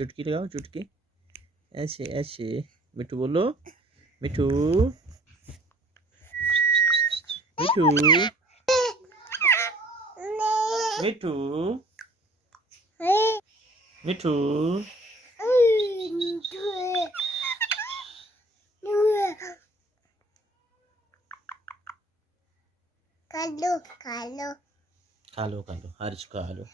चुटकी लगाओ, चुटकी ऐसे ऐसे। मिठू बोलो, मिठू मिठू मिठू मिठू। खा लो, खा लो, खा लो, हर्ष खा लो।